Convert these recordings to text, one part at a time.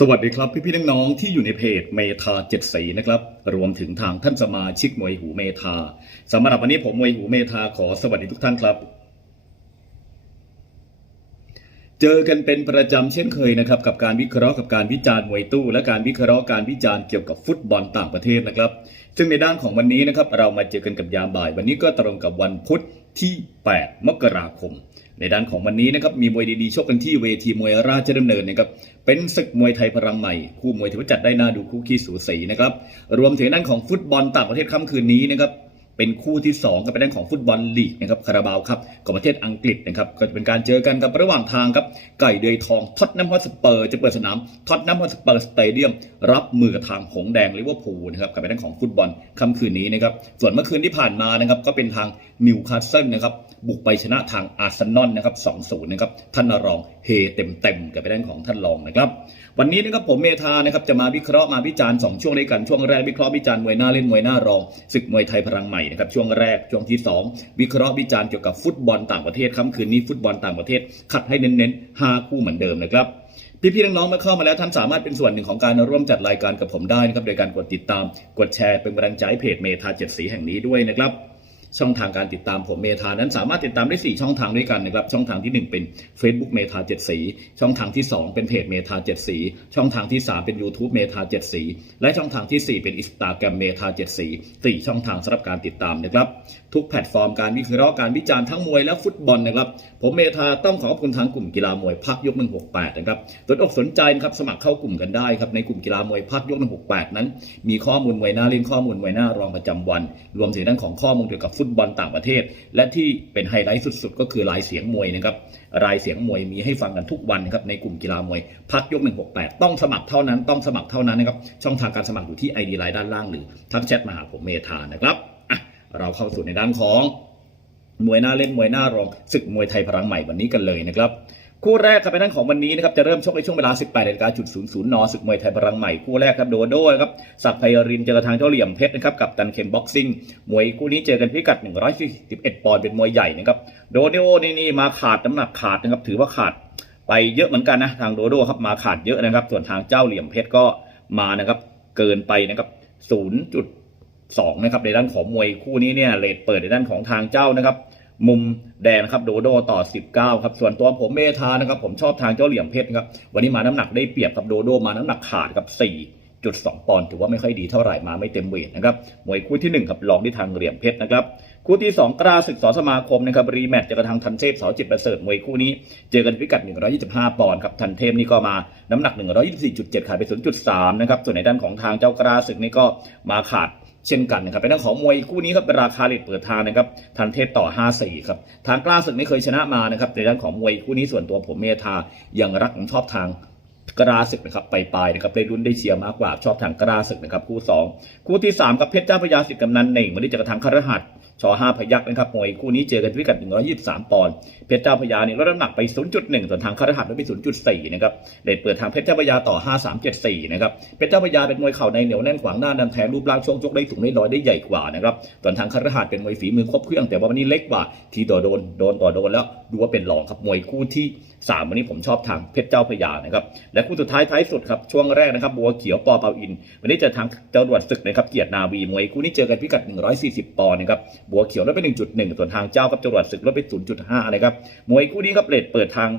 สวัสดีครับพี่พี่น้องๆที่อยู่ในเพจเมทาเจ็ดสีนะครับรวมถึงทางท่านสมาชิกมวยหูเมทาสำหรับวันนี้ผมมวยหูเมทาขอสวัสดีทุกท่านครับ เจอกันเป็นประจำเช่นเคยนะครับ กับการวิเคราะห์กับการวิจารณ์มวยตู้ และการวิเคราะห์การวิจารณ์เกี่ยวกับฟุตบอลต่างประเทศนะครับ ซึ่งในด้านของวันนี้นะครับเรามาเจอกันกับยามบ่าย วันนี้ก็ตรงกับวันพุธที่ 8 มกราคม ในด้านของวันนี้นะครับมีมวยดีๆชกกันที่เวทีมวยราชดำเนินนะครับเป็นศึกมวยไทยพลังใหม่ คู่มวยถือว่าจัดได้น่าดูคู่ขี้สูสีนะครับรวมถึงด้านของฟุตบอลต่างประเทศค่ำคืนนี้นะครับ เป็นคู่ที่ 2กับเป็นด้านของฟุตบอลลีกนะครับคาราบาวครับของประเทศอังกฤษนะครับก็จะเป็นการเจอกันกับระหว่างทางครับไก่เดือยทองท็อตแนมฮอสเปอร์จะเปิดสนามท็อตแนมฮอสเปอร์สเตเดียมรับมือทางหงแดงลิเวอร์พูลนะครับกับเป็นด้านของฟุตบอลค่ำคืนนี้นะครับส่วนเมื่อคืนที่ผ่านมานะครับก็เป็นทางนิวคาสเซิลนะครับบุกไปชนะทางอาร์เซนอลนะครับ2-0นะครับท่านรองเฮเต็มๆกับเป็นด้านของท่านรองนะครับวันนี้นะครับผมเมธานะครับจะมาวิเคราะห์มาวิจารณ์2ช่วงด้วยกันช่วงแรกวิเคราะห์วิจารณ์มวยหน้าเล่นมวยหน้ารองศึกมวยไทยพลังใหม่นะครับช่วงแรกช่วงที่ 2 วิเคราะห์วิจารณ์เกี่ยวกับฟุตบอลต่างประเทศค่ำคืนนี้ฟุตบอลต่างประเทศคัดให้เน้นๆ5คู่เหมือนเดิมนะครับพี่ๆน้องๆเมื่อเข้ามาแล้วท่านสามารถเป็นส่วนหนึ่งของการร่วมจัดรายการกับผมได้นะครับโดยการกดติดตามกดแชร์เป็นกำลังใจเพจเมธาเจ็ดสีแห่งนี้ด้วยนะครับ ช่องทางการติดตามผมเมธานั้นสามารถติดตามได้ 4 ช่องทางด้วยกันนะครับช่องทางที่ 1 เป็น Facebook เมธาเจ็ดสี ช่องทางที่ 2 เป็นเพจเมธาเจ็ดสี ช่องทางที่ 3 เป็น YouTube เมธาเจ็ดสี และช่องทางทีสี่4 เป็น Instagram เมธาเจ็ดสีสี่ช่องทางสำหรับการติดตามนะครับทุกแพลตฟอร์มการวิเคราะห์การวิจารณ์ทั้งมวยและฟุตบอลนะครับผมเมธาต้องขอขอบคุณทางกลุ่มกีฬามวยพักยก168นะครับสนอกสนใจนะครับสมัครเข้ากลุ่มกันได้ครับในกลุ่มกีฬามวยพักยก168 นั้น มีข้อมูลมวยหน้าเล่นข้อมูลมวยหน้ารองประจำวัน รวมถึงด้านของข้อมูลเกี่ยวกับฟุตบอลต่างประเทศ และที่เป็นไฮไลท์สุดๆ ก็คือรายเสียงมวยนะครับรายเสียงมวยมีให้ฟังกันทุกวันนะครับในกลุ่มกีฬามวยพักยก 168 ต้องสมัครเท่านั้นต้องสมัครเท่านั้นนะครับช่องทางการสมัครอยู่ที่ไอดีไลน์ด้านล่างหรือทักแชทมาหาผมเมธานะครับเราเข้าสู่ในด้านของมวยหน้าเล่นมวยหน้ารองศึกมวยไทยพลังใหม่วันนี้กันเลยนะครับ คู่แรกครับเป็นด้านของวันนี้นะครับจะเริ่มชกในช่วงเวลา 18นาฬิกาจุด00นศึกมวยไทยพลังใหม่คู่แรกครับโดโด้ครับศักดิ์ไพรินเจอกับทางเจ้าเหลี่ยมเพชรนะครับกับตันเคนบ็อกซิ่งมวยคู่นี้เจอกันพิกัด 141 ปอนด์เป็นมวยใหญ่นะครับโดโด้นี่นี่มาขาดน้ำหนักขาดนะครับถือว่าขาดไปเยอะเหมือนกันนะทางโดโด้ครับมาขาดเยอะนะครับ ส่วนทางเจ้าเหลี่ยมเพชรก็มานะครับเกินไปนะครับ0.2นะครับในด้านของมวยคู่นี้เนี่ยเลทเปิดในด้านของทางเจ้านะครับ มุมแดงครับโดโดต่อ 19 ครับ ส่วนตัวผมเมธานะครับ ผมชอบทางเจ้าเหลี่ยมเพชรครับ วันนี้มาน้ำหนักได้เปรียบกับโดโดมาน้ำหนักขาดกับ 4.2 ปอนด์ถือว่าไม่ค่อยดีเท่าไหร่มาไม่เต็มเวทนะครับมวยคู่ที่1ครับลองที่ทางเหลี่ยมเพชรนะครับคู่ที่ 2กล้าศึกสอสมาคมนะครับรีแมตช์เจอกับทางทันเทพสอจิตประเสริฐมวยคู่นี้ เจอกันพิกัด 125 ปอนด์ครับทันเทพนี่ก็มาน้ำหนัก 124.7 ขาดไป 0.3 นะครับส่วนในด้านของทางเจ้ากล้าศึกนี่ก็มาขาด เช่นกันนะครับเป็นเรื่องของมวยคู่นี้ครับเป็นราคาเลทเปิดทางนะครับทันเทพต่อ 5-4ครับทางกล้าศึกไม่เคยชนะมานะครับในด้านของมวยคู่นี้ส่วนตัวผมเมธายังรักผมชอบทางกราศึกนะครับไปปลายนะครับได้รุ่นได้เชียร์มากกว่าชอบทางกราศึกนะครับคู่ 2 คู่ที่3กับเพชรเจ้าพระยาสิทธิ์กำนันเหน่งวันนี้จะกระทางคารหัส ชอ5พยักนะครับมวยคู่นี้เจอกันพิกัด 123 ปอนด์เพชรเจ้าพระยานี่ยลดน้ำหนักไป 0.1 ส่วนทางคารหัสลดไป 0.4 นะครับเลทเปิดทางเพชรเจ้าพระยาต่อ 5374 นะครับเพชรเจ้าพระยาเป็นมวยเข่าในเหนียวแน่นขวางหน้าดันแทงรูปร่างช่วงชกได้สูงได้ร้อยได้ใหญ่กว่านะครับส่วนทางคารหัสเป็นมวยฝีมือครบเครื่องแต่ว่าวันนี้เล็กกว่าทีต่อโดนโดนต่อโดนแล้วดูว่าเป็นรองครับมวยคู่ที่ 3 วันนี้ผมชอบทางเพชรเจ้าพระยานะครับและคู่สุดท้ายท้ายสุดครับช่วงแรกนะครับบัวเขียวปอเปาอิน วันนี้เจอทางจ้าดวดศึกนะครับเกียรตินาวีมวยคู่นี้เจอกันพิกัด 140 ปอนด์นะครับบัวเขียวลดไป 1.1 ส่วนทางเจ้ากับจรวดศึกลดไป 0.5 นะครับ มวยคู่นี้ครับเลทเปิดทาง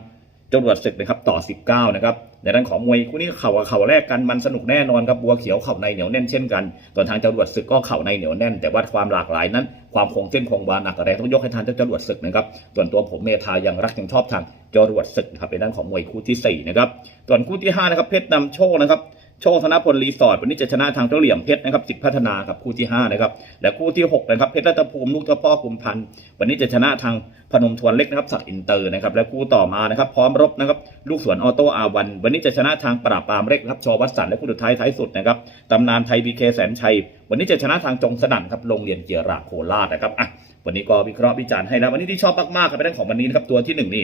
จรวดศึกนะครับต่อ 19 นะครับ ในด้านของมวยคู่นี้เข่ากับเข่าแรกกันมันสนุกแน่นอนครับบัวเขียวเข่าในเหนียวแน่นเช่นกัน ส่วนทางจรวดศึกก็เข่าในเหนียวแน่น แต่ว่าความหลากหลายนั้นความคงเส้นคงวาหนักอะไรต้องยกให้ทางเจ้าจรวดศึกนะครับ ส่วนตัวผมเมธายังรักยังชอบทางจรวดศึกครับเป็นด้านของมวยคู่ที่สี่นะครับ ส่วนคู่ที่ห้านะครับเพชรนำโชคนะครับ โชคธนพลรีสอร์ทวันนี้จะชนะทางเจ้าเหลี่ยมเพชรนะครับสิทธิพัฒนาครับคู่ที่5นะครับและคู่ที่6นะครับเพชรรัตภูมิลูกเจ้าพ่อคุมพันธ์วันนี้จะชนะทางพนมทวนเล็กนะครับสัตว์อินเตอร์นะครับและคู่ต่อมานะครับพร้อมรบนะครับลูกสวนออโต้อาวัน วันนี้จะชนะทางปราบปรามเล็กนะครับชอวัดสันและคู่สุดท้ายท้ายสุดนะครับตำนานไทยบีเคแสนชัย วันนี้จะชนะทางจงสนั่นครับโรงเรียนเกียราโคราชนะครับอะวันนี้ก็วิเคราะห์วิจารณ์ให้นะวันนี้ที่ชอบมากๆครับเป็นเรื่องของวันนี้นะครับตัวที่หนึ่งนี่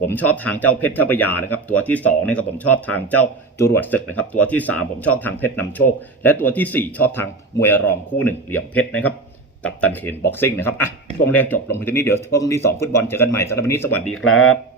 ผมชอบทางเจ้าเพชรทัพยานะครับ ตัวที่2เนี่ยครับผมชอบทางเจ้าจรวดศึกนะครับ ตัวที่ 3 ผมชอบทางเพชรนำโชค และตัวทีสี่ 4 ชอบทางมวยรองคู่หนึ่งเหลี่ยมเพชรนะครับกับตันเคนบ็อกซิ่งนะครับอะช่วงแรกจบลงไปตรงนี้เดี๋ยวช่วงที่ 2 ฟุตบอลเจอกันใหม่สำหรับวันนี้สวัสดีครับ